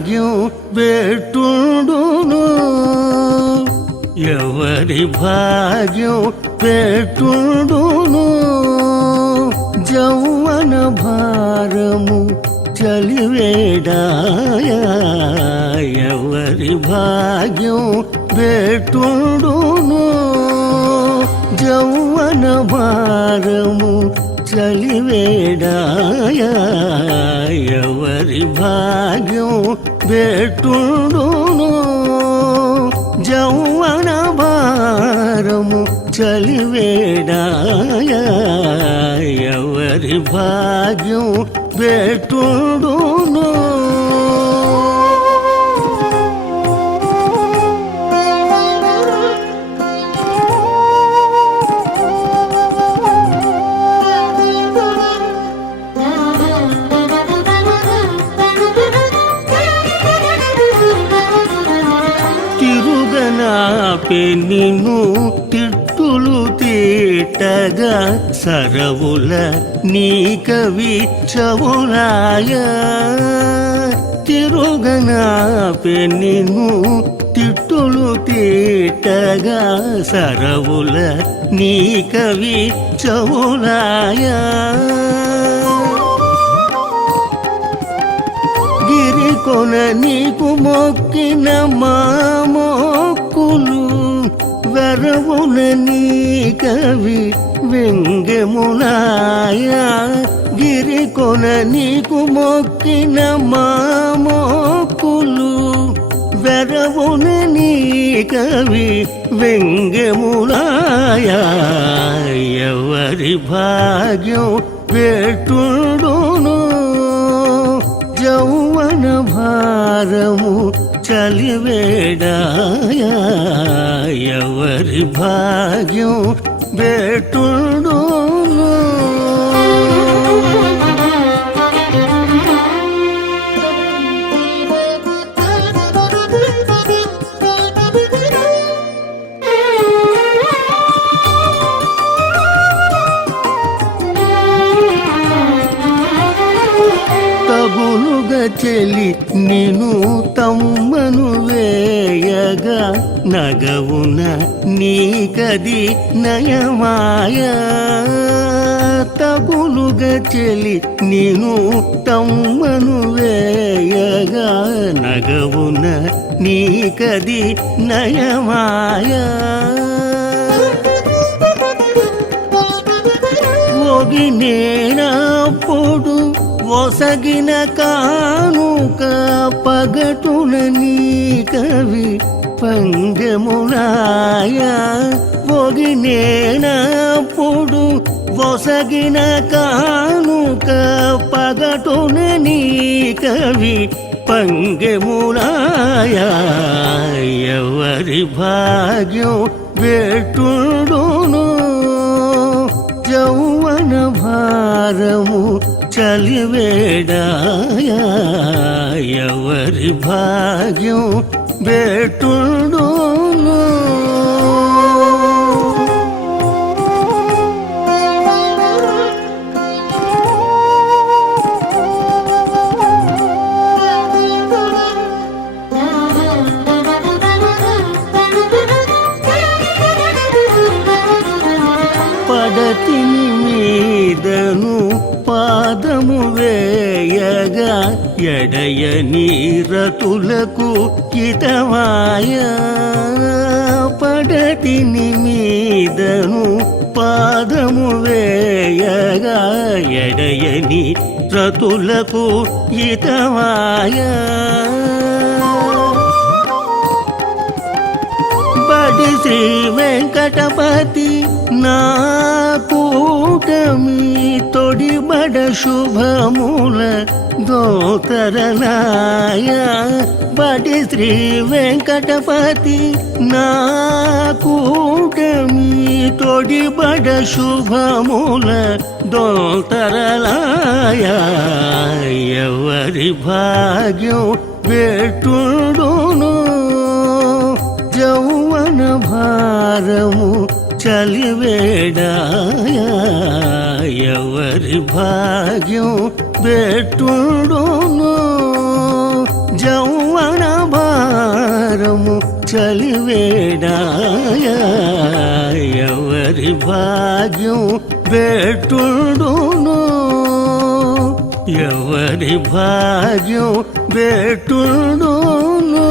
భాగ్యం పెట్టుండును ఎవరి భాగ్యం పెట్టుండును జౌవన భారము చలివేడాయ ఎవరి భాగ్యం పెట్టుండును జౌవన భారము చలివేడాయ ఎవరి భాగ్యం పెట్టుండును జౌవన భారము చలివేడాయ ఎవరి భాగ్యం పెట్టుండును నిన్ను తిట్టులు తీటగా సరవుల నీ కవి చవులాయ తిరుగనాపే నిన్ను తిట్టులు తీటగా సరవుల నీ కవి చవులాయ గిరి కొన నీకు మొక్కిన మా మొక్కులు వెరవున నీ కవి వెంగెములాయ గిరి కొన నీకు మొక్కిన మా మొక్కులు వెరవున నీ కవి వెంగెములాయ ఎవరి భాగ్యం పెట్టుండును జౌవన భారము చలివేడాయ ఎవరి భాగ్యం పెట్టుండును తగులుగా చెలి నిను తమ్మను వేయగా నగవున నీకది నయమాయ తగులుగా చెలి నిను తమ్మను వేయగా నగవున నీకది నయమాయ ఒగినేనప్పుడు ఒసగిన కానుక పగటున నీ కవి పంగములాయ ఒగినేనప్పుడు ఒసగిన కానుక పగటున నీ కవి పంగములాయ ఎవరి భాగ్యం పెట్టుండును జౌవన భారము చలివేడాయ ఎవరి భాగ్యం పెట్టుండును పడతిని మీదను పాదము వేయగా ఎడయని రతులకు హితమాయ పడతిని మీదను పాదము వేయగా ఎడయని రతులకు హితమాయ బడి శ్రీ వెంకటపతి నా కూటమి తొడిబడ శుభముల దోతరనాయ బడి శ్రీ వెంకటపతి నా కూటమి తొడిబడ శుభముల దోతరలాయ ఎవరి భాగ్యం పెట్టుండును జౌవన భారము చలివేడాయ ఎవరి భాగ్యం పెట్టుండును జౌ భారము చలివేడాయ ఎవరి భాగ్యం బెట్టుండును ఎవరి భాగ్యం బెట్టుండును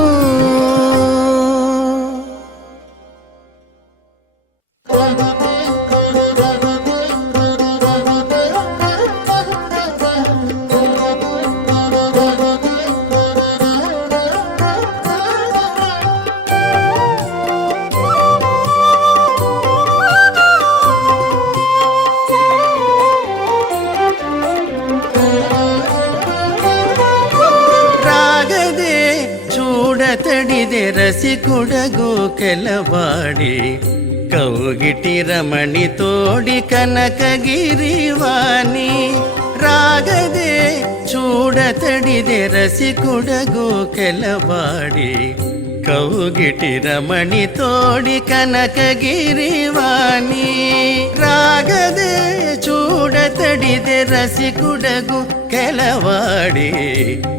ತಡಿದೆ ರಸಿಕುಡಗು ಕೆಲವಾಡಿ ಕೌಗಿಟಿ ರಮಣಿ ತೋಡಿ ಕನಕಗಿರಿವಾನಿ ರಾಗದೆ ಚೂಡ ತಡಿದೆ ರಸಿಕುಡಗು ಕೆಲವಾಡಿ ಕೌಗಿಟಿ ರಮಣಿ ತೋಡಿ ಕನಕಗಿರಿವಾನಿ ರಾಗದೆ ಚೂಡ ತಡಿದೆ ರಸಿಕುಡಗು ಕೆಲವಾಡಿ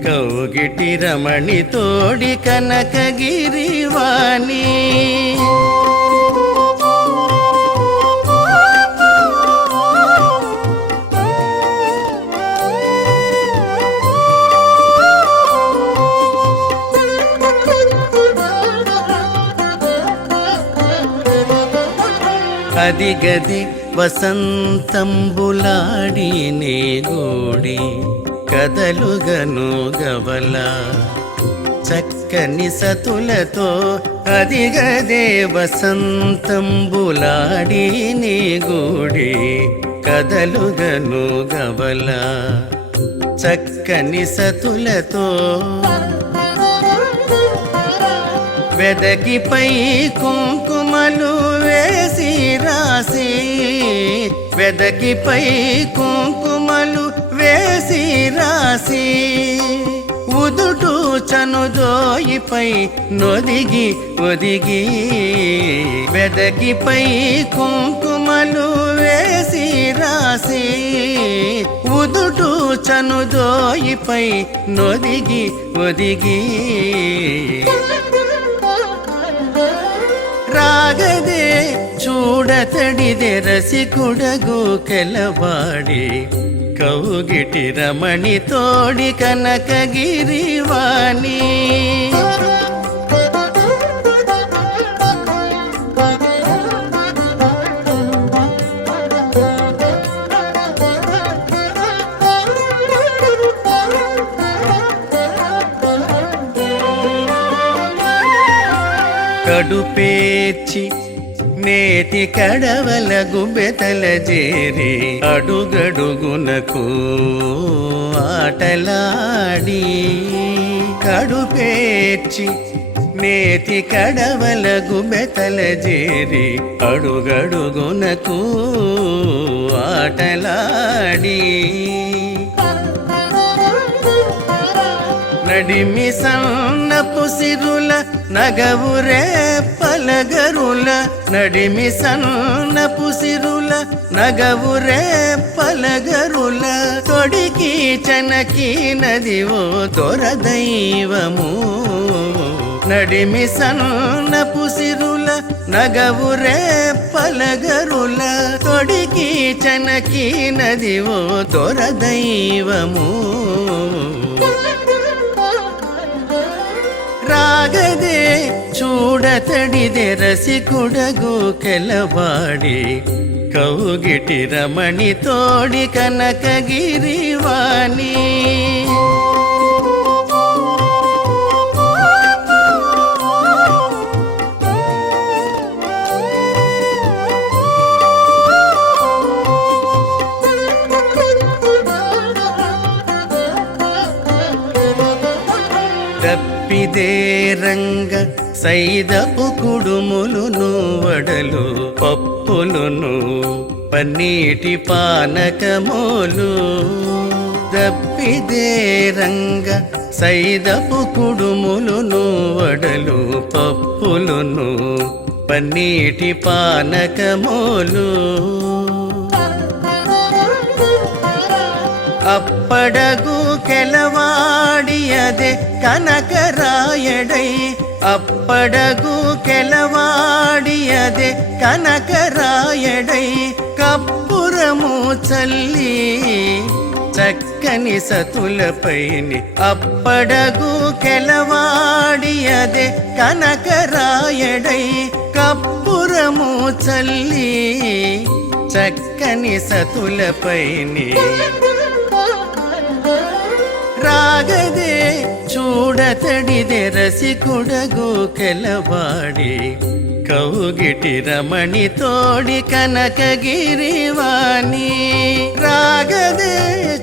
ಕೌಗಿಟಿ ರಮಣಿ ತೋಡಿ ಕನಕಗಿರಿವಾನಿ అదిగది వసంతంబులాడి నేగూడి కదలుగను గవల చక్కని సతులతో అదిగదే వసంతంబులాడి నేగూడి కదలుగను గవల చక్కని సతులతో వెదకిపై కుంకుమలు వేసి రాసి వెదకిపై కుంకుమలు వేసి రాసి ఉదుటు చనుదోయిపై నొదిగి ఒదిగి వెదకిపై కుంకుమలు వేసి రాసి ఉదుటు చనుదోయిపై నొదిగి ఒదిగి రాగదే చూడతడిದೆ రసికుడగు ಕೆಲವಾಡಿ ಕೌಗಿಟಿ ರಮಣಿ ತೋಡಿ ಕನಕಗಿರಿವಾನಿ కడుపేర్చి నేతి కడవల గుబెతల చేరి అడుగడుగునకు ఆటలాడి కడుపేర్చి నేతి కడవల గుబెతల చేరి అడుగడుగునకు ఆటలాడి నడిమి సన్నపు సిరుల నగవురే పలగరుల నడిమి సన్నపు సిరుల నగవురే పలగరుల తొడికి చనకి నదివో తొరదైవము నడిమి సన్నపు సిరుల నగవురే పలగరుల తొడికి చనకి నదివో తొరదైవము రాగదే చూడతడిದೆ రసికుడగు ಕೆಲವಾಡಿ కౌగిటి రమణి తోడి కనకగిరివాని తప్పిదే రంగ సైదపు కుడుములును వడలు పప్పులును పన్నీటి పానకములు తప్పిదే రంగ సైదపు కుడుములును వడలు పప్పులును పన్నీటి పానకములు అప్పడగు ಕೆಲವಾಡಿಯದೆ ಕನಕರಾಯಡೈ అప్పడగు కెలవాడియదే కనకరాయడై కప్పురము చల్లి చక్కని సతులపైని అప్పడగు కెలవాడియదే కనకరాయడై కప్పురము చల్లి చక్కని సతులపైని రాగదే చూడతడిదే రసికుడగు కెలవాడి కౌగిటి రమణి తోడి కనకగిరివాణి రాగదే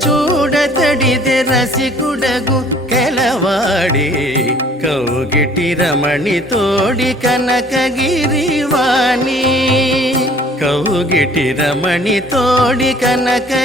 చూడతడిదే రసికుడగు కెలవాడి కౌగిటి రమణి తోడి కనకగిరివాణి కౌగిటి రమణి తోడి కనకగిరివాణి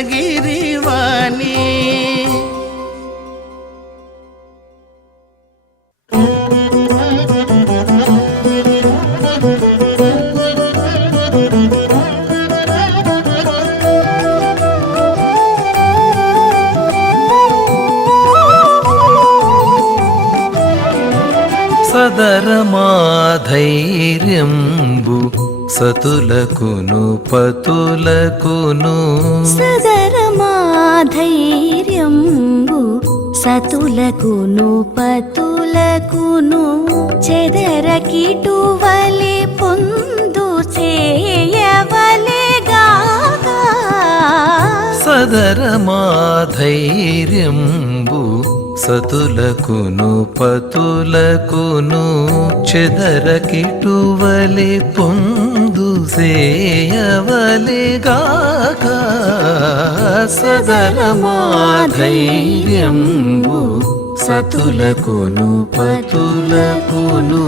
సదరమాధైర్యంబు సతులకును పతులకును సదరమాధైర్యంబు సతులకును పతులకును చెదరకిటువలె పొందు చేయవలెగాక సదరమాధైర్యంబు సతులకును పతులకును చెదరకిటువలె పొందు సేయవలెగాక సదరమాధైర్యంబు సతులకును పతులకును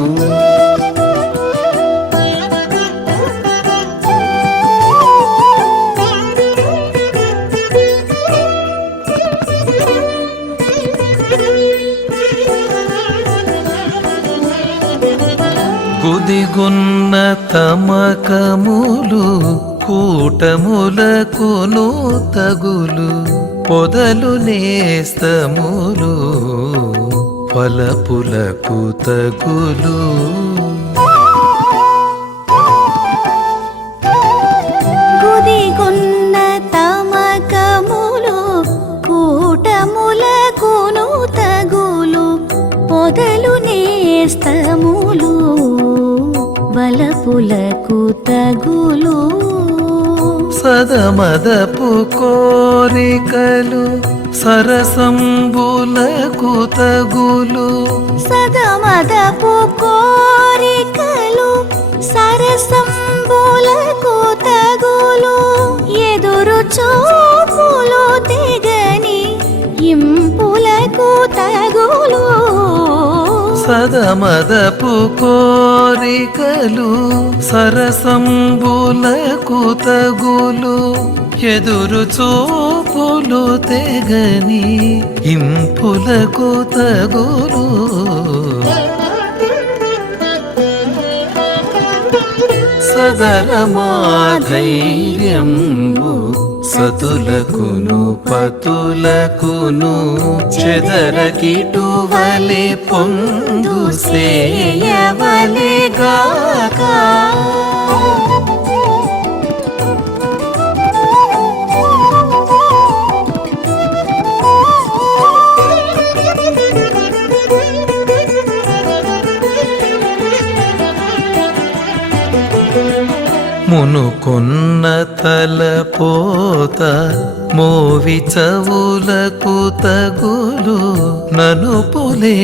కుదిగున్న తమకములు కూటములకును తగులు పొదలు నేస్తములు ఫలపులకు తగులు గుదిగొన్న తమకములు కూటములకును తగులు పొదలు నేస్తములు వలపులకు తగులు సదమదపు కోరికలు సరసంబులకు తగులు సదమదపు కోరికలు సరసంబులకు తగులు ఎదురు చూపులు తెగని ఇంపులకు తగులు సదమదపు కోరికలు సరసంబులకు తగులు ఎదురు చూపులు తెగని ఇంపులకు తగులు సదరమాధైర్యంబు సతులకును పతులకును చెదరకిటువలె పొందు సేయవలెగాక మునుకొన్న తలపోత మోవి చవులకు తగులు ననుపులే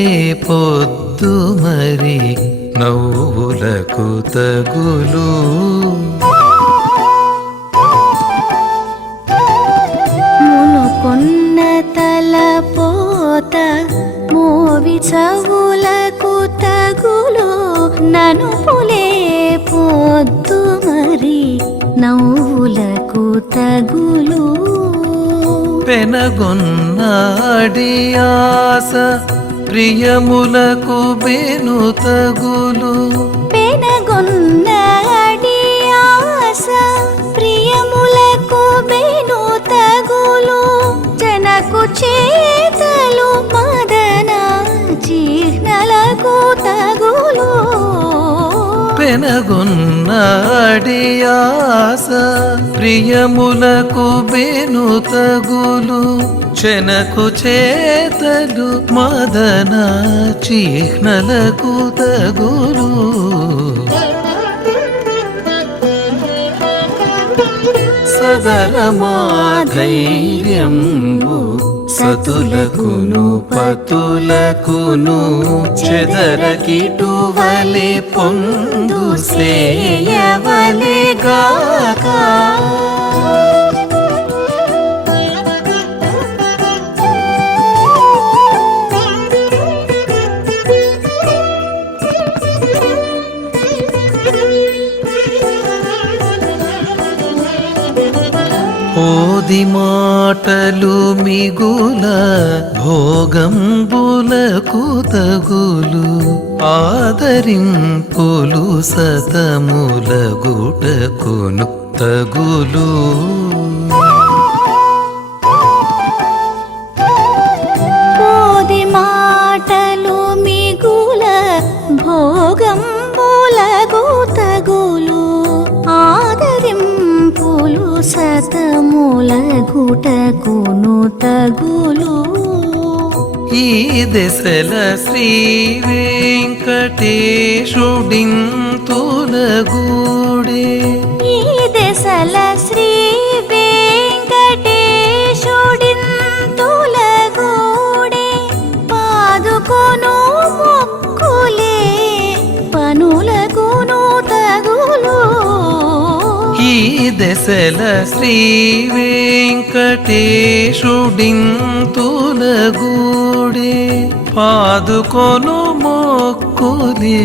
పొద్దు మరి నవ్వులకు తగులు మునుకొన్న తలపోత మోవి చవులకు తగులు ననుపులే పొద్దు మరి నవ్వులకు తగులు పెనగొన్నాడి ఆశ ప్రియములకు బెను తగులు పెనగొన్నాడి ఆశ ప్రియములకు బెను తగులు జనకు చేతలు మదన చిహ్నలకు తగులు పెనగొన్నాడియాస ప్రియములకు బెను తగులు చెనకు చేతలు మదన చిహ్నలకు తగులు సదరమాధైర్యంబు సతులకును పతులకును చెదరకిటువలె పొందు సేయవలెగాక ఓది మాటలు మిగుల భోగంబులకు తగులు ఆదరింపులు సతముల గుటకును తగులు ఓది మాటలు మిగుల భోగంబులకు తగులు ఆదరింపులు సతముల గుటకును తగులు ఈ దశల శ్రీ వెంకటేశుడింతులగూడే ఈ దశల శ్రీ వెంకటేశుడింతులగూడే పాదుకొను మొక్కులే పనులకును తగులు ఈ దశల శ్రీ వెంకటేశుడింతులగూడే పాదుకొను మొక్కులే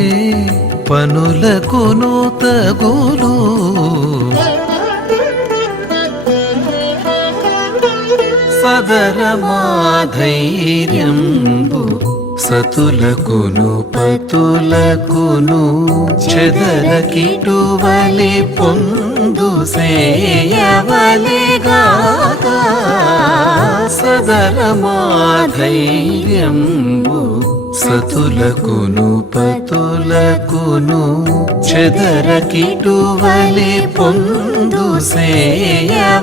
పనులకును తగులు సదరమాధైర్యంబు సతులకును పతులకును చెదరకిటువలె పొందు సేయవలెగాక సదరమాధైర్యంబు సతులకును పతులకును చెదరకిటువలె పొందు సేయవలెగాక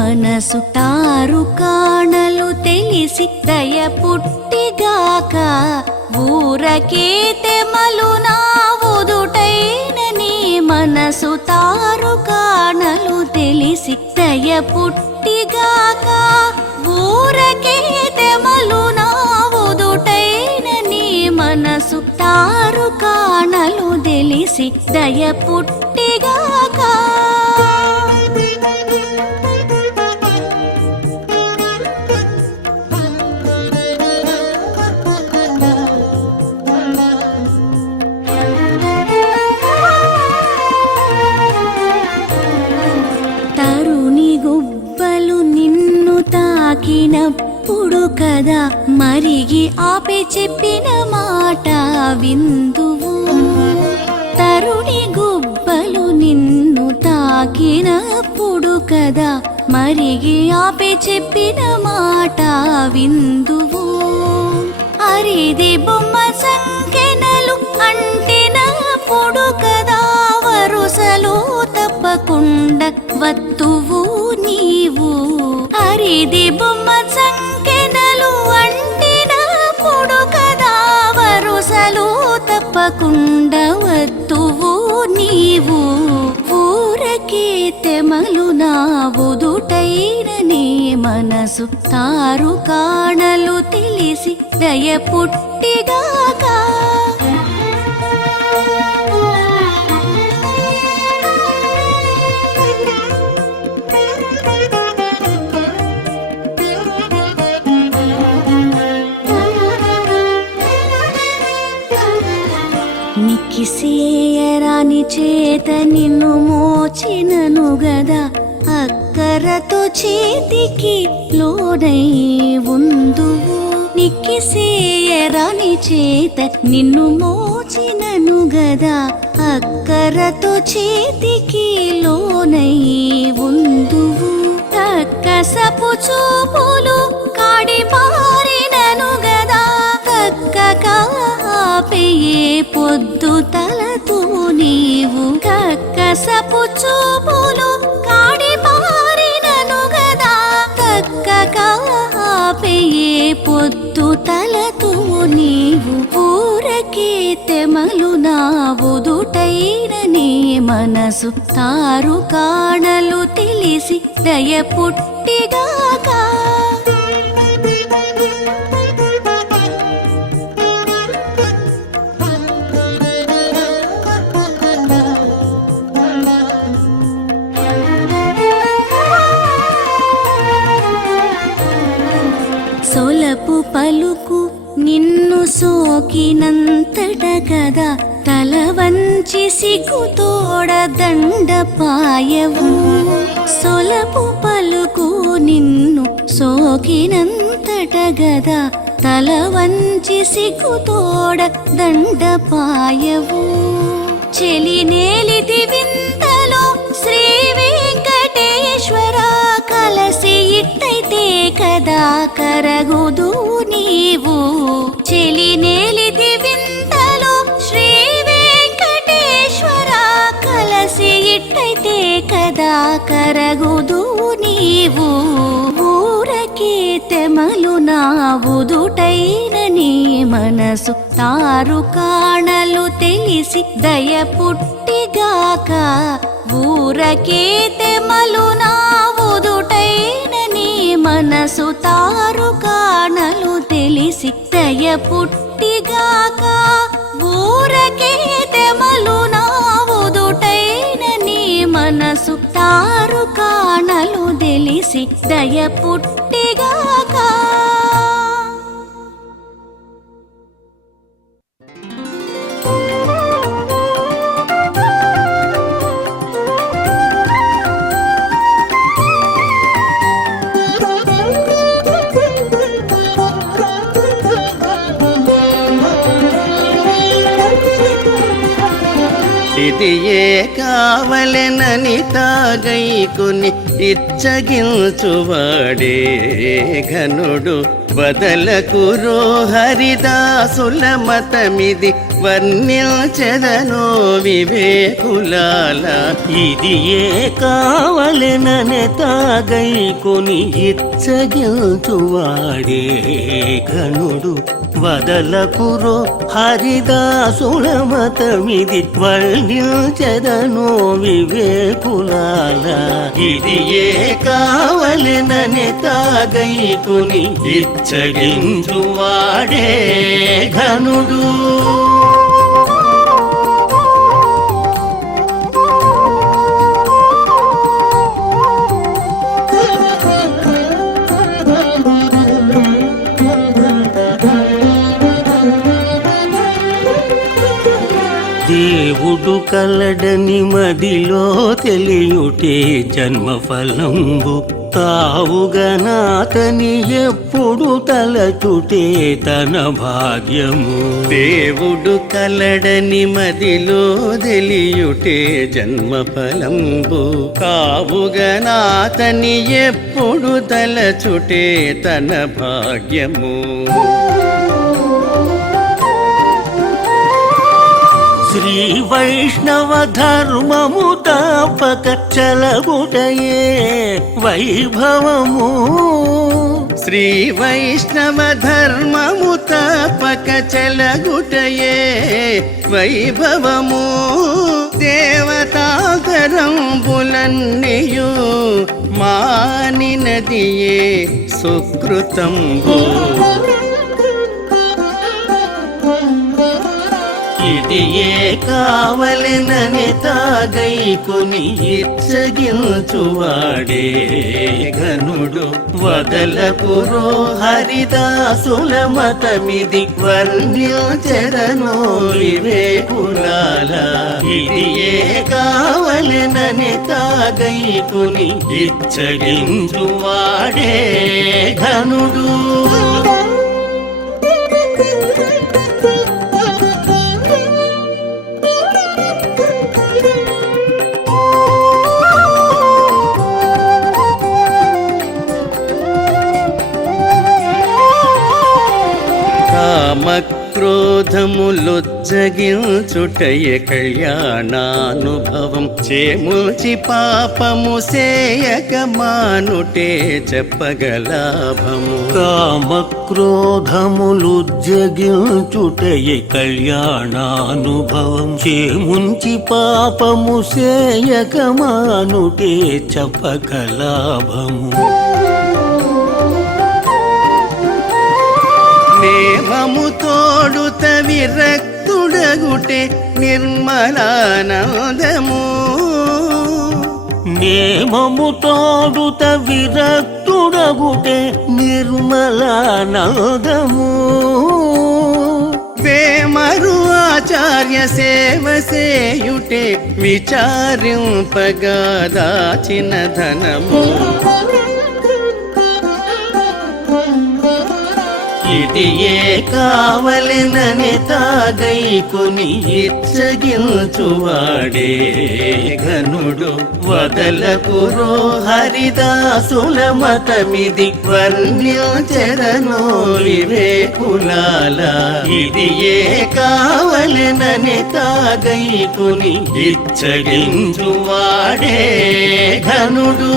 మనసుటారు కాణలు తెలిసి దయ పుట్టిగాక ఊరకే తెమలు నా ఉదుటైన నీ మనసు తారు కాణలు తెలిసి దయ పుట్టిగాక ఊరకే తెమలు నా ఉదుటైన నీ మనసు తారు కాణలు తెలిసి దయ పుట్టిగాక తాకినప్పుడు కదా మరిగి ఆపి చెప్పిన మాట విందువు తరుణి గుబ్బలు నిన్ను తాకినప్పుడు కదా మరిగి ఆపి చెప్పిన మాట విందువు అరిది బొమ్మ సంకెనలు అంటినప్పుడు కదా వరుసలు తప్పకుండా వత్తువు నీవు అరిది బొమ్మ సంకెనలు అంటినప్పుడు కదా వరుసలు తప్పకుండా వత్తువు నీవు ఊరకే తెమలు నా ఉదుటైన నీ మనసు తారు కాణలు తెలిసి దయ పుట్టిగాక నిక్కిసేయరా రాని చేత నిన్ను మోచినను గదా అక్కరతో చేతికి లోనై ఉందువు నిక్కిసేయరాని చేత నిన్ను మోచినను గదా అక్కరతో చేతికి లోనై ఉందువు తక్కసపు చూపులు కాడి మారినను గదా తక్కక ఆపెయే పొద్దు తలతూ నీవు కక్కసపు చూపులు కాడి మారినను గదా తక్కక ఆపెయే పొద్దు తలతూ నీవు ఊరకే తెమలు నా ఉదుటైన నీ మనసు తారు కాణలు తెలిసి దయ పుట్టిగాక సొలపు పలుకు నిన్ను సోకినంతట కదా తల వంచి సిగ్గుతోడ దండపాయవు సొలపు పలుకు నిన్ను సోకినంతట గదా తల వంచి సిగ్గుతోడ దండపాయవు చెలి నేలితి వింతలో శ్రీ వెంకటేశ్వర కలసి ఇట్టయితే కదా కరగుదు నీవు చెలి నేలితి వింతలో శ్రీ వెంకటేశ్వర కలసి ఇట్టయితే కదా కరగుదు నీవు ఊరకే తెమలు నా ఉదుటైన నీ మనసు తారు కాణలు తెలిసి దయ పుట్టిగాక ఊరకే తెమలు నా ఉదుటైన నీ మనసు తారు కాణలు తెలిసి దయ పుట్టిగాక ఊరకే తెమలు నా ఉదుటైన నీ మనసు తారు కాణలు తెలిసి దయ పుట్టిగాక ఇదియే కావలెనని తాగైకుని ఇచ్చగించువాడే ఘనుడు వదలకురో హరిదాసుల మతమిది వర్ణించెదనో వివేకులాల ఇది ఏ కావలెననే తాగైకొని ఇచ్చగించువాడే ఘనుడు వదలకురో హరిదాసుల మతమిది వర్ణించెదనో వివేకులాల ఇది ఏ కావలెననే తాగైకొని ఇచ్చగించువాడే ఘనుడు దేవుడు కలడని మదిలో తెలియుటే జన్మఫలంబు తావుగనాతని ఎప్పుడు తలచుటే తన భాగ్యము దేవుడు కలడని మదిలో తెలియుటే జన్మఫలంబు కావుగనాతని ఎప్పుడు తలచుటే తన భాగ్యము శ్రీ వైష్ణవ ధర్మము తప్పక చలగుటయే వైభవము శ్రీ వైష్ణవ ధర్మము తప్పక చలగుటయే వైభవము దేవతాకరంబులన్నీయు మానినదియే సుకృతంబు ఇదియే కావలెనని తాగైకుని ఇచ్చగించువాడే ఘనుడు వదలకురో హరిదాసుల మతమిది వర్ణ్యచరణో వివేకులాల ఇదియే కావలెనని తాగైకుని ఇచ్చగించువాడే ఘనుడు కామక్రోధములొజ్జగించుటయ కళ్యాణానుభవం చేముచి పాపము సేయక మానుటే చెప్పగలాభము కామక్రోధములు జగించుటయ కళ్యాణానుభవం చేముంచి పాపము సేయక మానుటే చెప్పకలాభము నేమము తోడుత విరక్తుడగుటే నిర్మలానందము నేమము తోడుత విరక్తుడగుటే నిర్మలానందము వేమరు ఆచార్య సేవ సేయుటే విచారింపగా దాచిన ధనము ఇదియే కావలెనని తాగైకుని ఇచ్చగించువాడే ఘనుడు వదలకురో హరిదాసుల మతమిది వర్ణ్యచరణో వివేకులాల ఇదియే కావలెనని తాగైకుని ఇచ్చగించువాడే ఘనుడు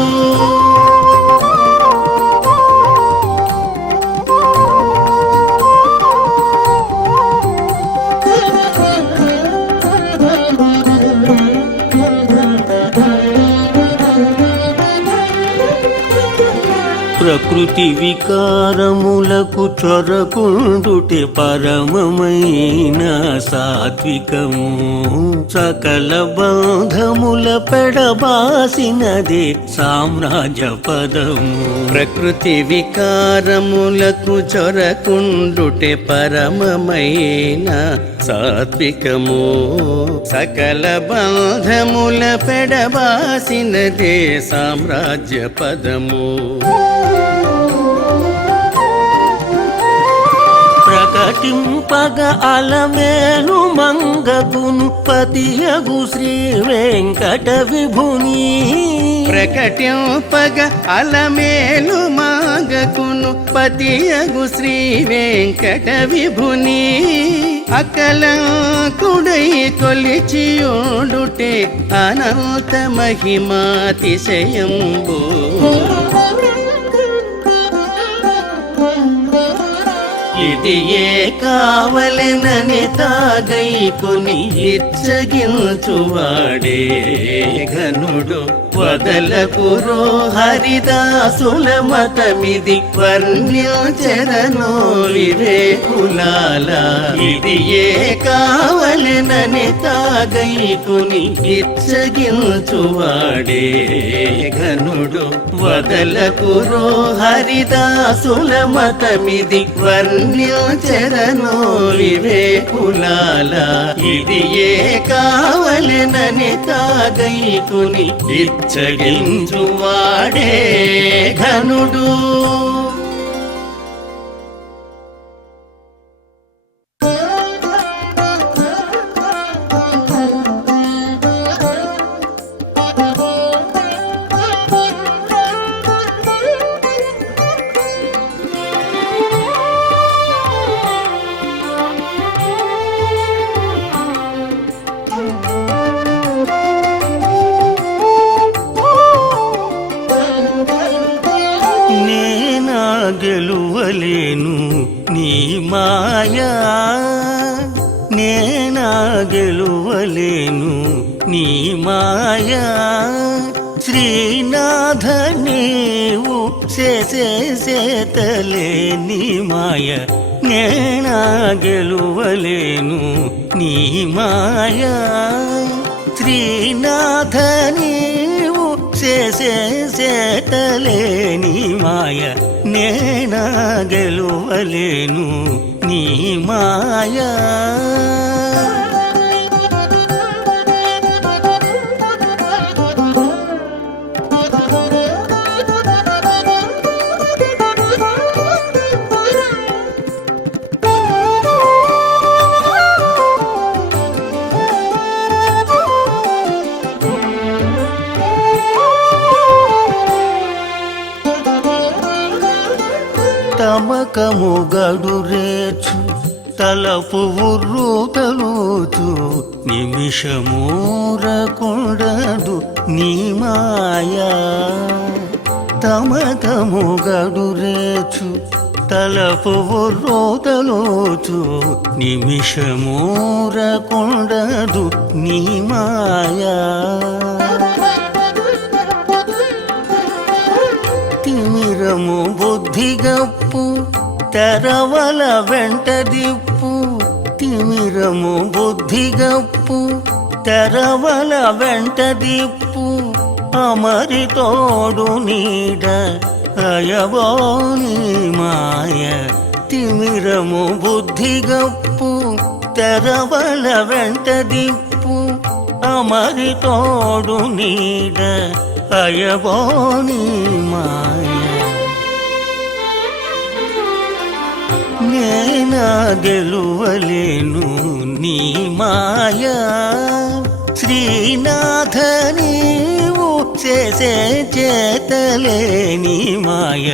ప్రకృతి వికారములకు చొరకుండుటే పరమమైన సాత్వికము సకల బంధముల పెడబాసినదే సామ్రాజ్య పదము ప్రకృతి వికారములకు చొరకుండుటే పరమమైన సాత్వికము సకల బంధముల పెడబాసినదే సామ్రాజ్య పదము ప్రకటింపగ అలమేలు మంగకును పతియగు శ్రీ వెంకట విభుని ప్రకటింపగ అలమేలు మాగకును పతియగు శ్రీ వెంకట విభుని అకలంకుడై కొలిచియుడుటే అనంత మహిమాతిశయంబు ఇదియే కావలెనని తాగైకుని ఇచ్చగించువాడే ఘనుడు వదలకురో హరిదాసుల మతమిది వర్ణ్యచరణో వివేకులాల ఇదియే కావలెనని తాగైకుని ఇచ్చగించువాడే ఘనుడు వదలకురో హరిదాసుల మతమిది వర్ణ్యచరణో వివేకులాల ఇదియే కావలెనని తాగైకుని ఇచ్చగించువాడే ఘనుడు గెలువలేను నీ మాయా నేనా గెలువలేను నీ మాయా శ్రీనాథ నీవు చేతలే నీ మాయ నేనా గెలువలేను నీ మాయా శ్రీనాథ నీవు చేసే చేతలేని మాయ నేనా గెలువలేను నీ మాయా తమకము గడురేచు తలపు ఉర్రుతలుచు నిమిషమూరకుండదు నీ మాయా తమకము గడురేచు తలపు ఉర్రుతలుచు నిమిషమూరకుండదు నీ మాయా తిమిరము బుద్ధిగప్పు తెరవల వెంట దిప్పు తిమిరము బుద్ధిగప్పు తెరవల వెంట దిప్పు అమరి తోడు నీడ అయబోని మాయ తిమిరము బుద్ధిగప్పు తెరవల వెంట దిప్పు అమరి తోడు నీడ అయబోని మాయ నేనా గెలువలేను నీ మాయా శ్రీనాథ నీవు చేసే చేతలేని మాయ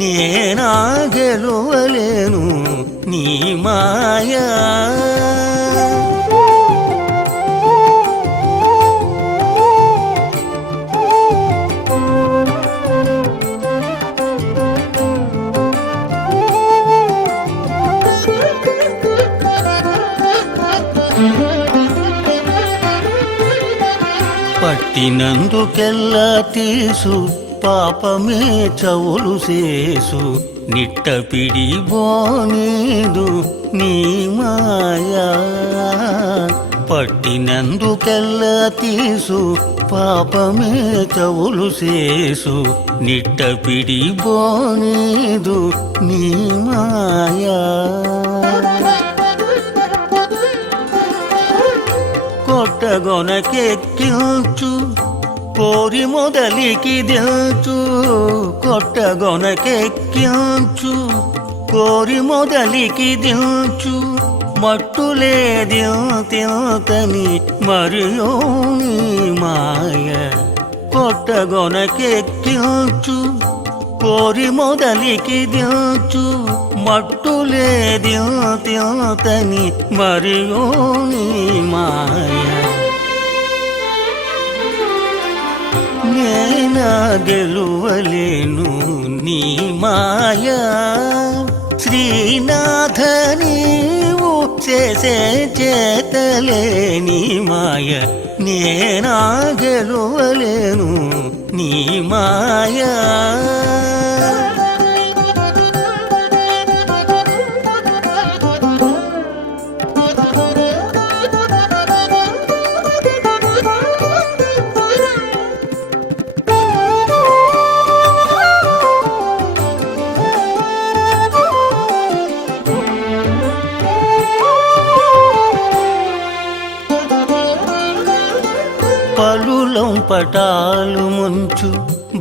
నేనా గెలువలేను నీ మాయా పట్టినందుకెల్లా తీసు పాపమే చవులు చేసు నిట్ట పిడి బోనీదు నీ మాయా పట్టినందుకెల్లా తీసు పాపమే చవులు చేసు నిట్ట పిడి బోనీదు నీ మాయా కొట్టగొనకెక్కించు కోరి మొదలికి దించు కొట్టగొనకెక్కించు కోరి మొదలికి దించు మట్టులే దింతని మరియు నీ మాయ కొట్టగొనకెక్కించు కోరి మొదలికి దించు మట్టులే దింతని మరియు నీ మాయ నేనా గెలువలేను నీ మాయా శ్రీనాథ నీవు చేసే చేతలేని మాయ నేనా గెలువలేను నీ మాయా పలులం పటాలు ముంచు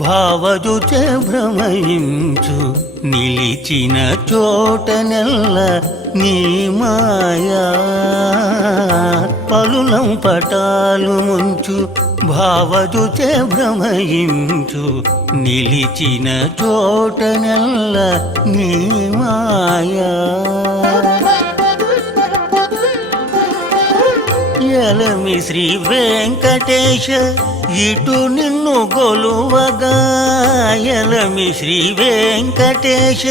భావజుచే భ్రమయించు నిలిచిన చోటనెల్ల నీ మాయా పలులం పటాలు ముంచు భావజుచే భ్రమయించు నిలిచిన చోటనెల్ల నీ మాయా ఎలమి శ్రీ వెంకటేశ ఇటు నిన్ను గొలువగా ఎలమి శ్రీ వెంకటేశ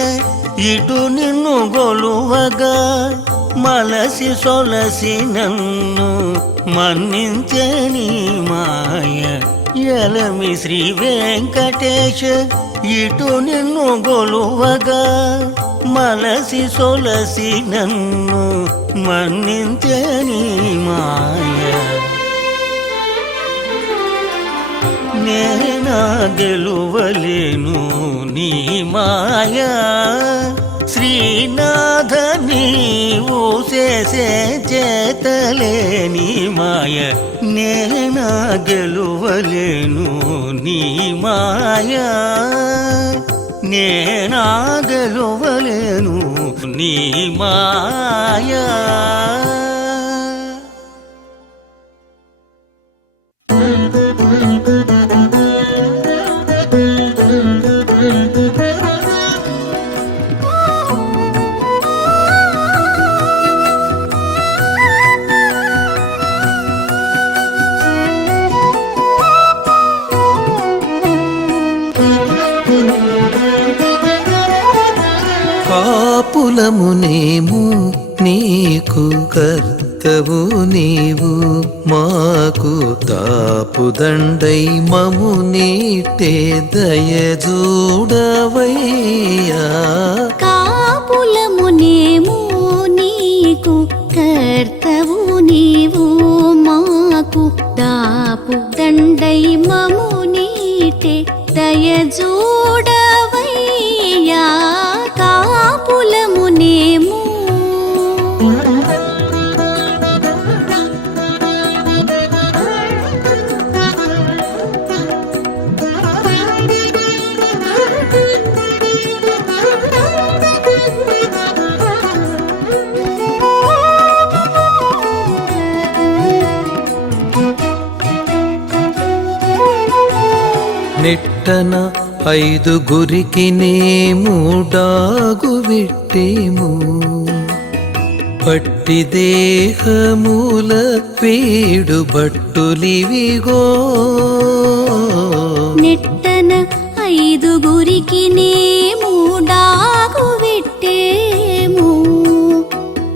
ఇటు నిన్ను గొలువగా మలసి సొలసి నన్ను మన్నించే నీ మాయ ఎలమి శ్రీ వెంకటేశ ఇటు నిన్ను గొలువగా మలసి సొలసి నన్ను మన్నించే నీ మాయ నేనా గెలువలేను నీ మాయా శ్రీనాథ నీవు చేసే చేతలేని మాయ నేనా గెలువలేను నీ మాయా నేనా గెలువలేను నీ మాయా పాపులమునేము నీకు కర్తవు నీవు మాకు తాపుదండై మము నీటే దయజూడవయ్యా కాపులమునేము నీకు కర్తవు నీవు మాకు దాపు దండై మము నీటే దయజూడవయ్యా కాపులమునేము నిట్టన ఐదుగురికి నేము డాగు విట్టేము పట్టి దేహమూల పీడు బట్టులివిగో నెట్టన ఐదుగురికి నేము డాగు విట్టేము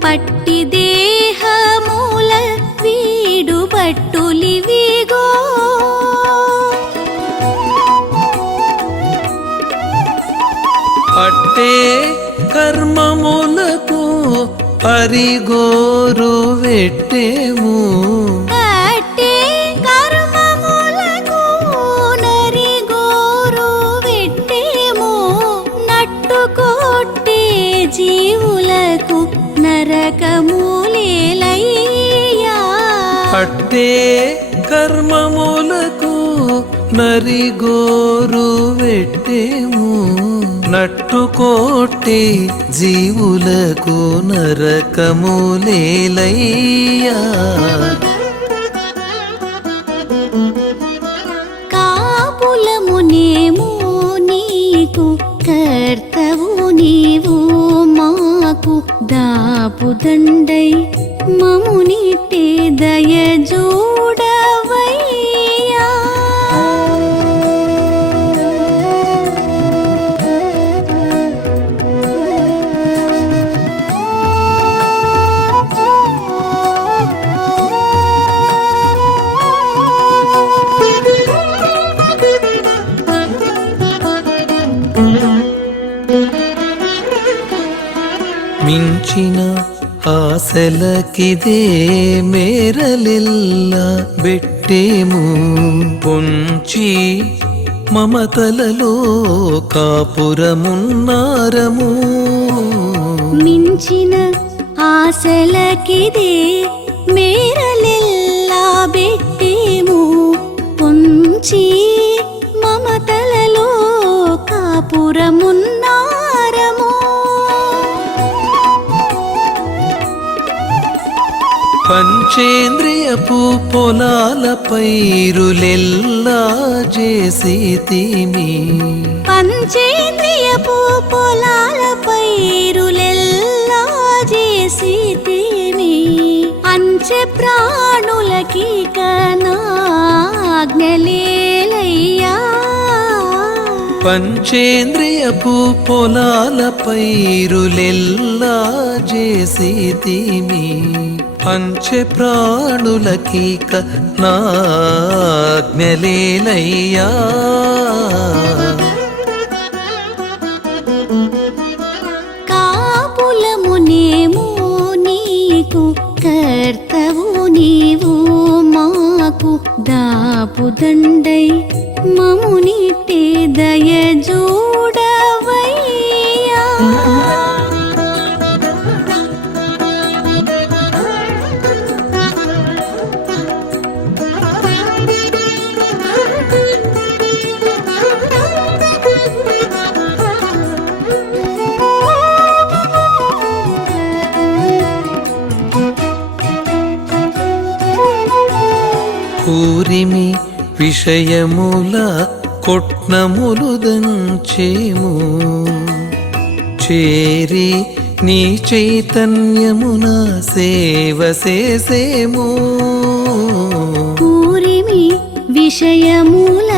పట్టి దేహమూల వీడు బట్టులివిగో అట్టే కర్మములకు పరిగోరు వెట్టేము అట్టే కర్మములకు నరిగోరు వెట్టేము నట్టు కొట్టే జీవులకు నరకములేలయ్యా అట్టే కర్మములకు నరిగోరు వెట్టేము నట్టుకోటి జీవులకు నరకములేలయ్యా కాపులమునేము నీకు కర్తవు నీవు మాకు దాపు దండై మము నీటే దయజూడవయ్యా మించిన ఆశలకిదే మేరలిల్లా బెట్టేము పొంచి మమతలలో కాపురమున్నారము మించిన ఆశలకిదే మేరలెల్లా బెట్టేము పొంచి మమతలలో కాపురమున్నారము పంచేంద్రియపు పొలాల పైరులెల్లా చేసితిమి పంచేంద్రియపు పొలాల పైరులెల్లా చేసితిమి అంచె ప్రాణులకి కనాజ్ఞలేలయ్యా పంచేంద్రియపు పొలాల పైరులెల్లా చేసితిమి పంచే ప్రాణులకీక నాజ్ఞలేలయ్యా కర్తవు నీవు మాకు దాపుదండై మమునిటే దయ చూడవయ్యా. కూరిమి విషయముల కొట్నములు దంచేము చేరి నీ చైతన్యమున సేవ చేసేము. కూరిమి విషయముల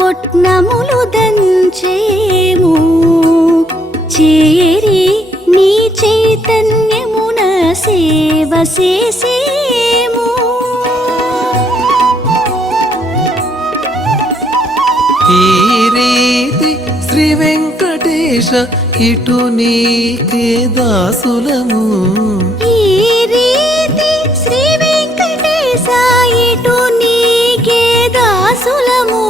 కొట్నములు దంచేము చేరి నీ చైతన్యమున సేవ చేసేము. ఈ రీతి శ్రీ వెంకటేశ ఇటు నీకే దాసులము. ఈ రీతి శ్రీ వెంకటేశ ఇటు నీకే దాసులము.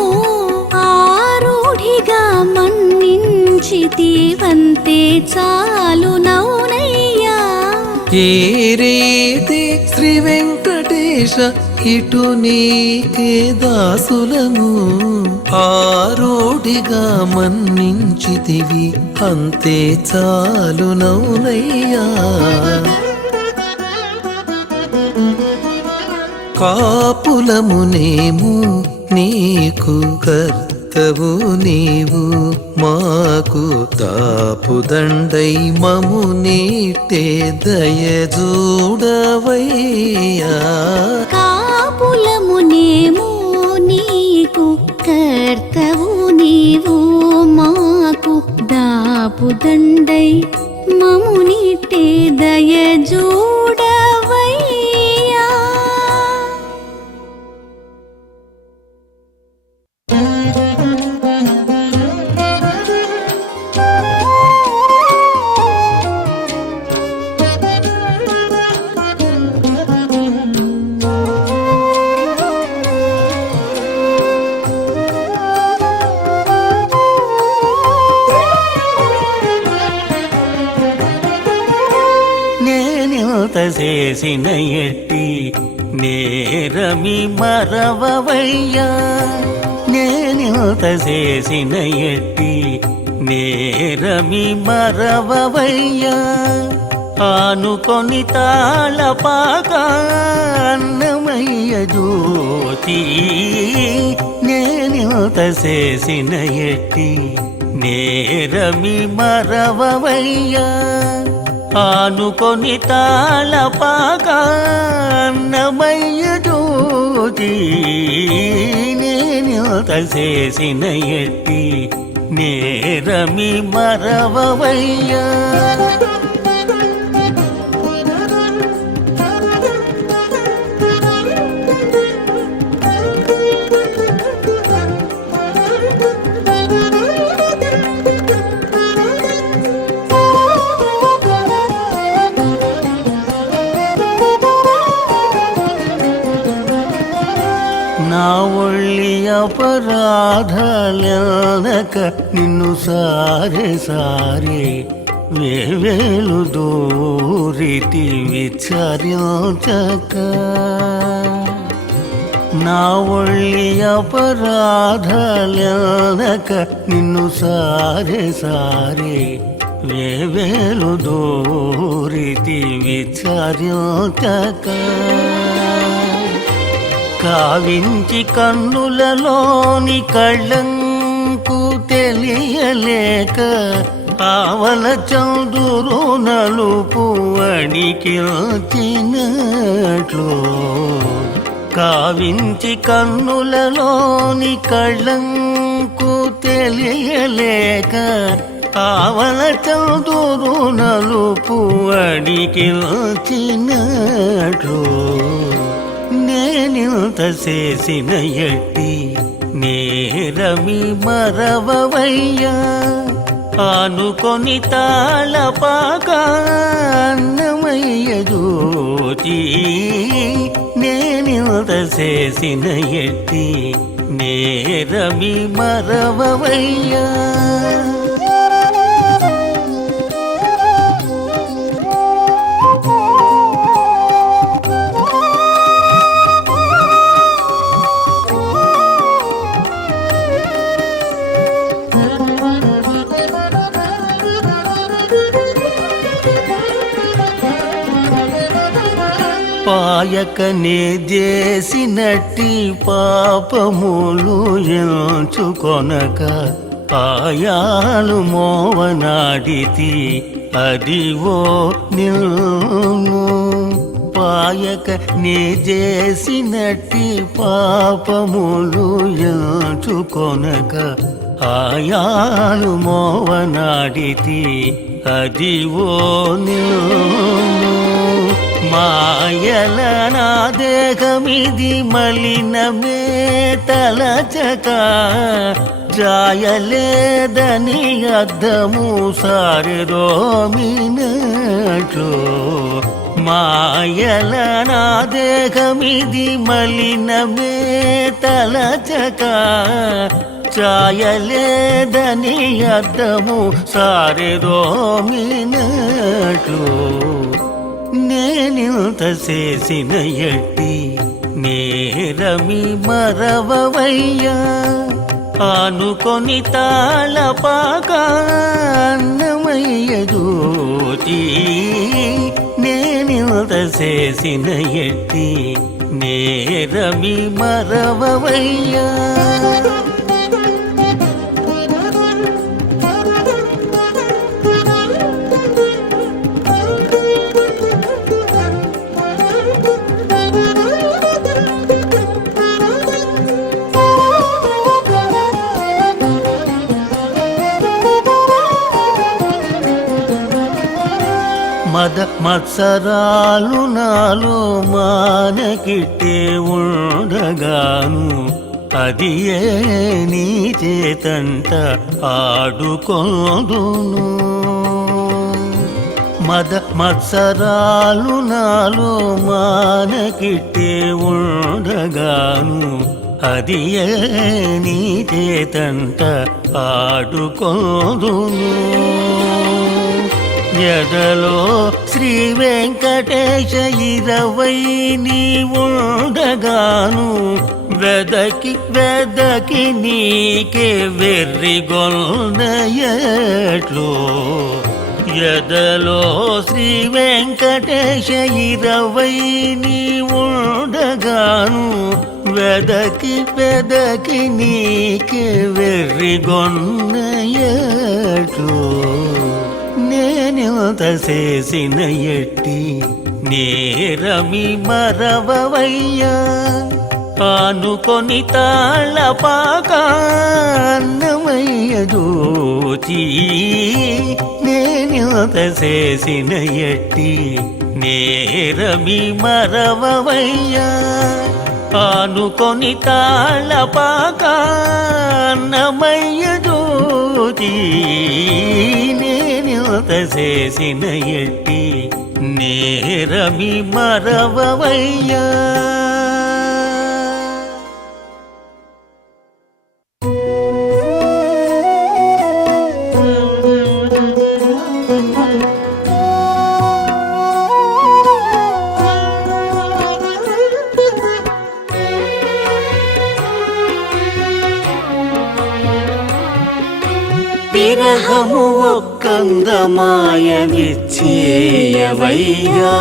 ఆరూఢిగా మన్నించితివంతే చాలు నౌనయ్యా. ఈ రీతి శ్రీ వెంకటేశ ఇటు నీకే దాసులము. ఆరోడిగా మన్నించితివి అంతే చాలు నౌనయ్యా. కాపులమునేము నీకు కర్తవు నీవు మాకు దాపుదండై మము నీటే దయ చూడవయ్యా. కాపులమునేము నీకు కర్తవు నీవు మాకు దాపుదండై మమునిటే దయ చూడవయ్యా. నేనింత చేసిన ఎట్టి నేరమి మరవవయ్యా. నేనింత చేసిన ఎట్టి నేరమి మరవవయ్యా. ఆనుకొని తాళపాక అన్నమయ్య జ్యోతి. నేనింత చేసిన ఎట్టి నేరమి మరవవయ్యా. ఆనుకొని తాళపాక అన్నమయ్య జ్యోతి. నేనింత చేసిన ఎట్టి నేరమి మరవవయ్యా. నా ఒళ్ళి అపరాధాలనక నిన్ను సారే సారే వేవేలు దూరితి విచార్యోచక. నా ఒళ్ళి అపరాధాలనక నిన్ను సారే సారే వేవేలు దూరితి విచార్యోచక. కావించి కన్నులలోని కళ్ళంకు తెలియలేక ఆవల చౌదురు నలుపు అణికిచ్చినట్లు. కావించి కన్నులలోని కళ్ళంకు తెలియలేక ఆవల చౌదురు నలుపు అణికిచ్చినట్లు. నేనింత చేసిన ఎట్టి నేరమి మరవవయ్యా. ఆనుకొని తాళపాక అన్నమయ్య జ్యోతి. దోచి నేనింత చేసిన ఎట్టి నేరమి మరవవయ్యా. పాయకనే చేసినట్టి పాపములు ఎంచుకొనక పాయాలు మోవనాడితి అదివో నిల్ను. పాయక నే చేసినట్టి పాపములు ఎంచుకొనక ఆయాలు మోవనాడితి అదివో నిల్ను. మాయల నా దేహమిది మలినమే తలచక జాయలేదని అద్దము సారెదోమినట్లు. మాయల నా దేహమిది మలినమే తలచక జాయలేదని అద్దము సారెదోమినట్లు. నేనింత చేసిన ఎట్టి నేరమి మరవవయ్యా. ఆనుకొని తాళపాక అన్నమయ్య దోచి నేనింత చేసిన ఎట్టి నేరమి మరవవయ్యా. మద మత్సరాలు నాలో మానకిట్టే ఉండగాను అది ఏ నీ చేతంట ఆడుకోదును. మద మత్సరాలు నాలో మానకిట్టే ఉండగాను అది ఏ నీ చేతంట ఆడుకోదును. ఎదలో శ్రీ వెంకటేశ 20 నీ ఉండగాను వెదకి వెదకి నీకే వెర్రిగొల్నయట్లు. ఎదలో శ్రీ వెంకటేశ 20 నీ ఉండగాను వెదకి వెదకి నీకే వెర్రిగొన్నయట్లు. నేనింత చేసిన ఎట్టి నేరమి మరవవయ్యా. ఆనుకొని తాళపాక అన్నమయ్య దోచి నేనింత చేసిన ఎట్టి నేరమి మరవవయ్యా. ఆనుకొని తాళపాక అన్నమయ్య దోచి నేనింత చేసిన ఎట్టి నేరమి మరవవయ్యా. విరహము ఒక్కందమాయ విచ్చేయవయ్యా.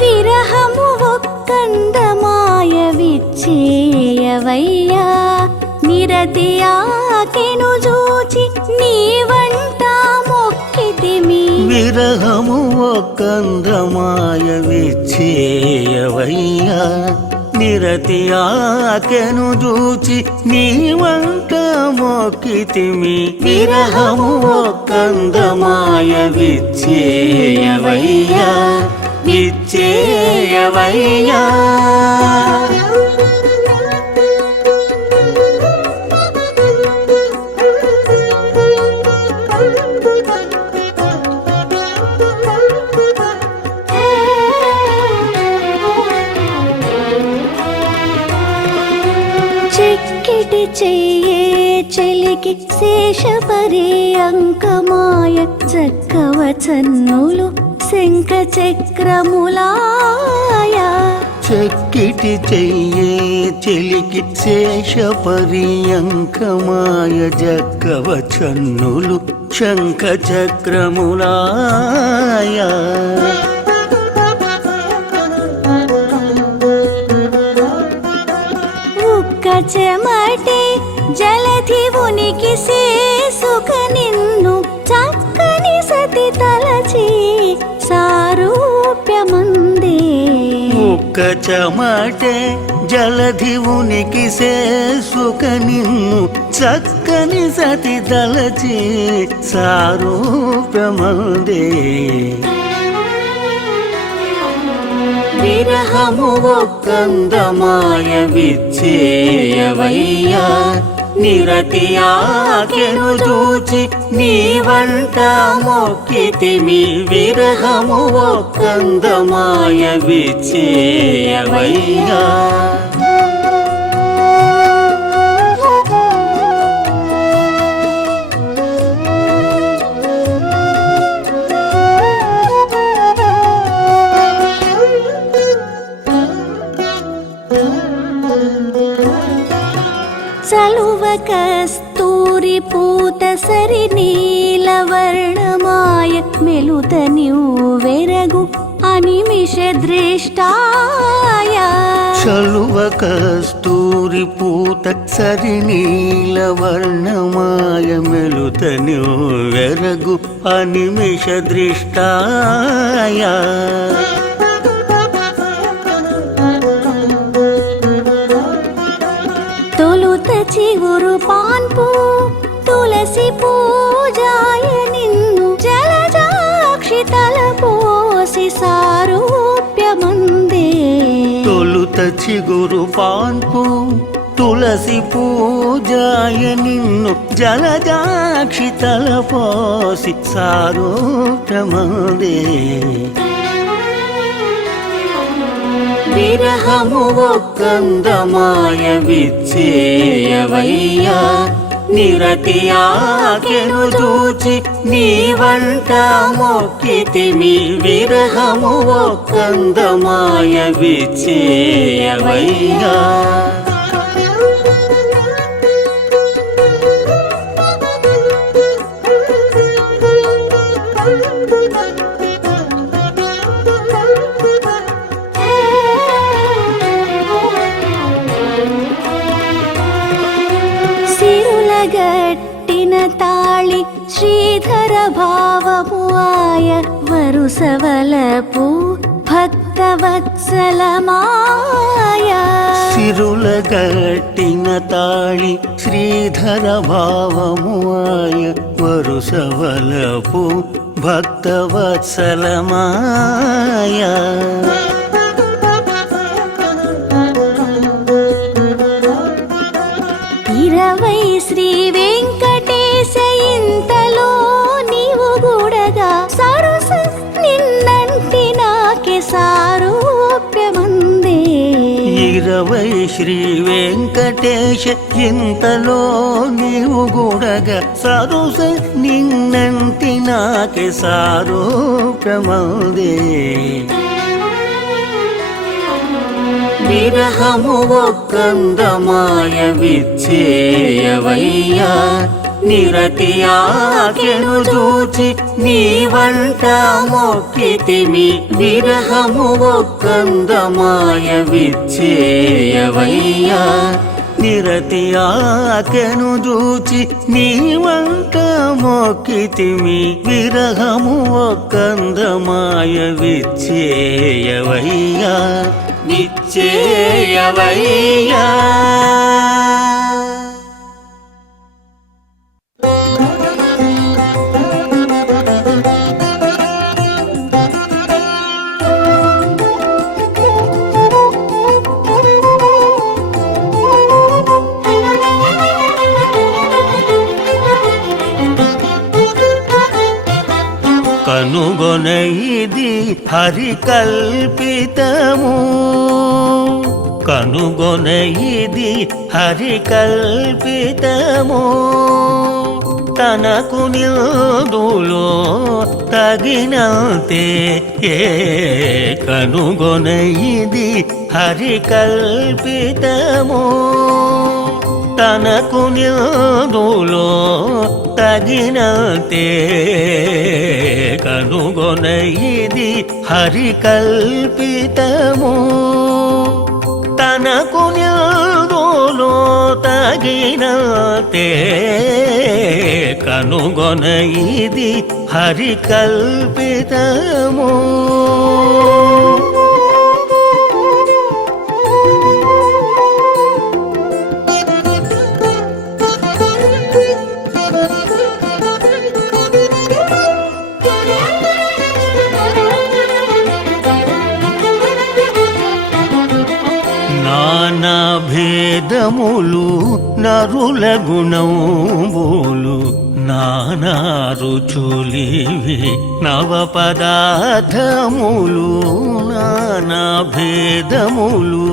విరహము ఒక్కందమాయ విచ్చేయవయ్యా. నిరతి ఆకెను చూచి నీ వంట మొక్కితిమి. విరహము ఒక్కందమాయ విచ్చేయవయ్యా. నిరతి ఆకెను చూచి నీ వంట మొక్కితిమి. విరహము ఒక్కందమాయ విచ్చేయవయ్యా. విచ్చేయవయ్యా. చెక్కిటి చెయ్యే చెలికి శేషపర్యంకమాయ చక్కవచన్నులు శంఖ చక్రములాయ చెక్కిటి చెయ్యే చెలికి శేష పర్యంకమాయ జక్కవచన్నులు శంఖ చక్రములాయ ఉక్క చెమటే జలధి ఉనికి సేసుక నిన్ను చక్కని సతి తలచి సారూప్యమందే ఒక్క చెమటే జలధి ఉనికి సేసుక నిన్ను చక్కని సతి తలచి సారూప్యమందే విరహము ఒక్కందమాయ విచ్చేయవయ్యా నిరతి ఆకెను చూచి నీ వంట మొక్కితిమి విరహము ఒక్కందమాయ విచ్చేయవయ్యా చలువ కస్తూరి పూత సరి నీలవర్ణమాయ మెలుత వెరగు అనిమిష దృష్టాయ చలువ కస్తూరి పూత సరి నీలవర్ణమాయ మెలుత వెరగు అనిమిష దృష్టాయ తొలుత చిగురు పాన్పు తులసి పూజాయ నిన్ను జలజాక్షి తలపోసి సారూప్యమందే తొలుత చిగురు పాన్పు తులసి పూజాయ నిన్ను జలజాక్షి తలపోసి సారూప్యమందే విరహము ఒక్కందమాయ విచ్చేయవయ్యా నిరతి ఆకెను చూచి నీ వంట మొక్కితిమి విరహము ఒక్కందమాయ విచ్చేయవయ్యా గట్టిన తాళి శ్రీధర భావము ఆయ వరుసవలపు భక్తవత్సలమాయ సిరుల గట్టిన తాళి శ్రీధర భావము ఆయ వరుసవలపు భక్తవత్సలమాయ 20 శ్రీ వెంకటేశ ఇంతలో నీవు గుడగా సరస నిన్నంటి నాకే సారూప్యమందే 20 శ్రీ వెంకటేశ ఇంతలో నీవు గుడగా సరస నిన్నంటి నాకే సారూప్యమందే విరహము ఒక్కందమాయ విచ్చేయవయ్యా నిరతి ఆకెను చూచి నీ వంట మొక్కితిమి విరహము ఒక్కందమాయ విచ్చేయవయ్యా నిరతి ఆకెను చూచి నీ వంట మొక్కితిమి విరహము ఒక్కందమాయ విచ్చేయవయ్యా నిశ్చేయవయ్యా కనుగొన ఇది హరి కల్పితము కనుగొన ఇది హరి కల్పితము తనకు నిందులో తగినంతే కనుగొన ఇది హరి కల్పితము తనకు నిందులో తగినంతే కనుగొన ఇది హరి కల్పితము తనకు నిందులో తగినంతే కనుగొన ఇది హరి కల్పితము నానా భేదములు నరుల గుణములు నానా రుచులివి నవ పదార్థములు నానా భేదములు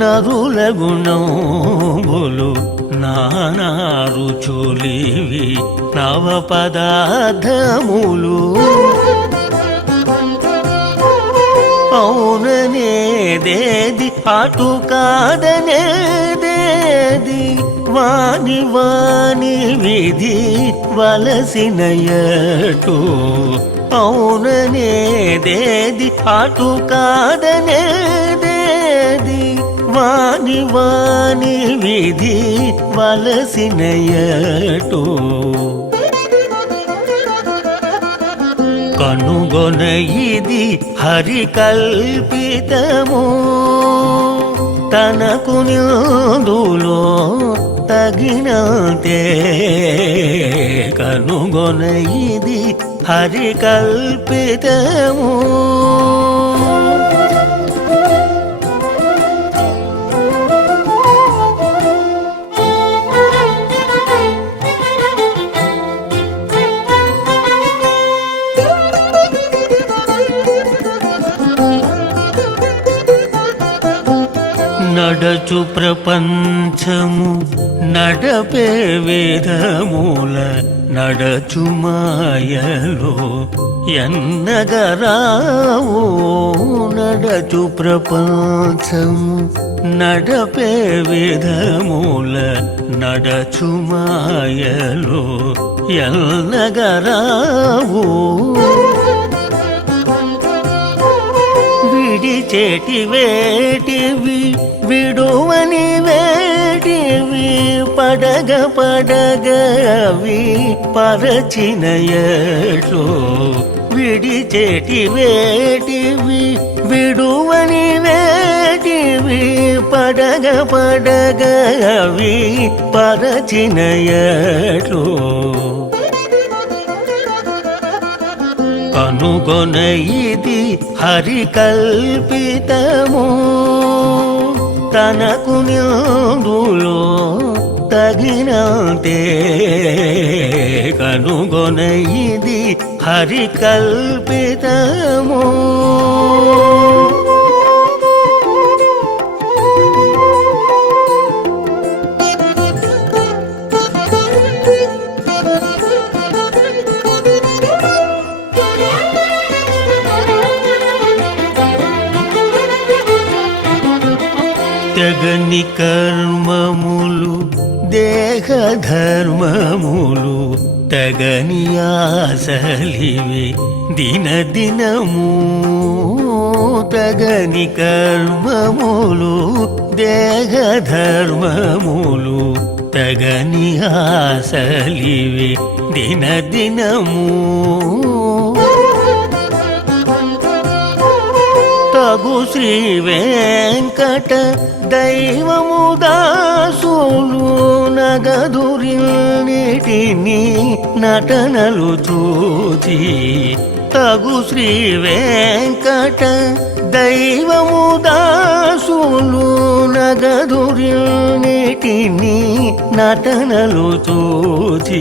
నరుల గుణములు నానా రుచులివి నవ పదార్థములు అవుననేదేది అటు కాదనేదేది వాని వాని విధి వలసినయటు అవుననేదేది అటు కాదనేదేది వాని వాని విధి వలసినయటు కనుగొన ఇది హరి కల్పితము తనకు నిందులో తగినంతే కనుగొన ఇది హరి కల్పితము నడచు ప్రపంచము నడపే వేదమూల నడచు మాయలో ఎన్నగరావు నడచు ప్రపంచము నడపే వేదమూల నడచు మాయలో ఎన్నగరావు విడిచేటి వేటివి విడువని వేటివి పడగ పడగవి పరచినయట్లో విడిచేటి వేటివి విడువని వేటివి పడగ పడగవి పరచినయట్లో కనుగొన ఇది హరి కల్పితము తనకు నిందులో తగినంతే కనుగొన ఇది హరి కల్పితము తెగని కర్మములు దేహ ధర్మములు తెగని ఆశలివి దిన దినము తెగని కర్మములు దేహ ధర్మములు తెగని ఆశలివి దిన దినము తగు శ్రీ వెంకట దైవము దాసులు నగదురిన్నిటిని నటనలు చూచి తగు శ్రీ వెంకట దైవము దాసులు నగదురిన్నిటిని నటనలు చూచి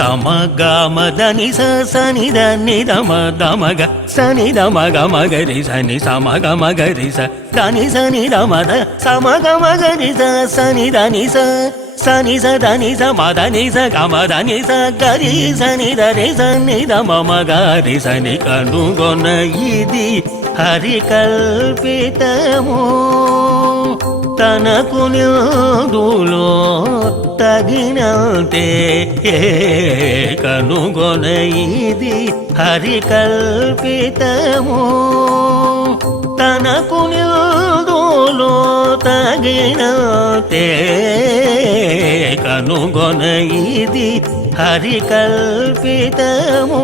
సమగమదని సని దని దమ దమగ సని దమగ మగరి సని సమగ మగరి స దని సని దమద సమగ మగరి స సని దని స సని స దని స మదని స గమదని స గరి సని దరి సని దమ మగరి సని కనుగొన ఇది హరి కల్పితము తనకు నిదులో తగినంతే కనుగొన ఇది హరి కల్పితము తనకు నిదులో తగినంతే కనుగొన ఇది హరి కల్పితము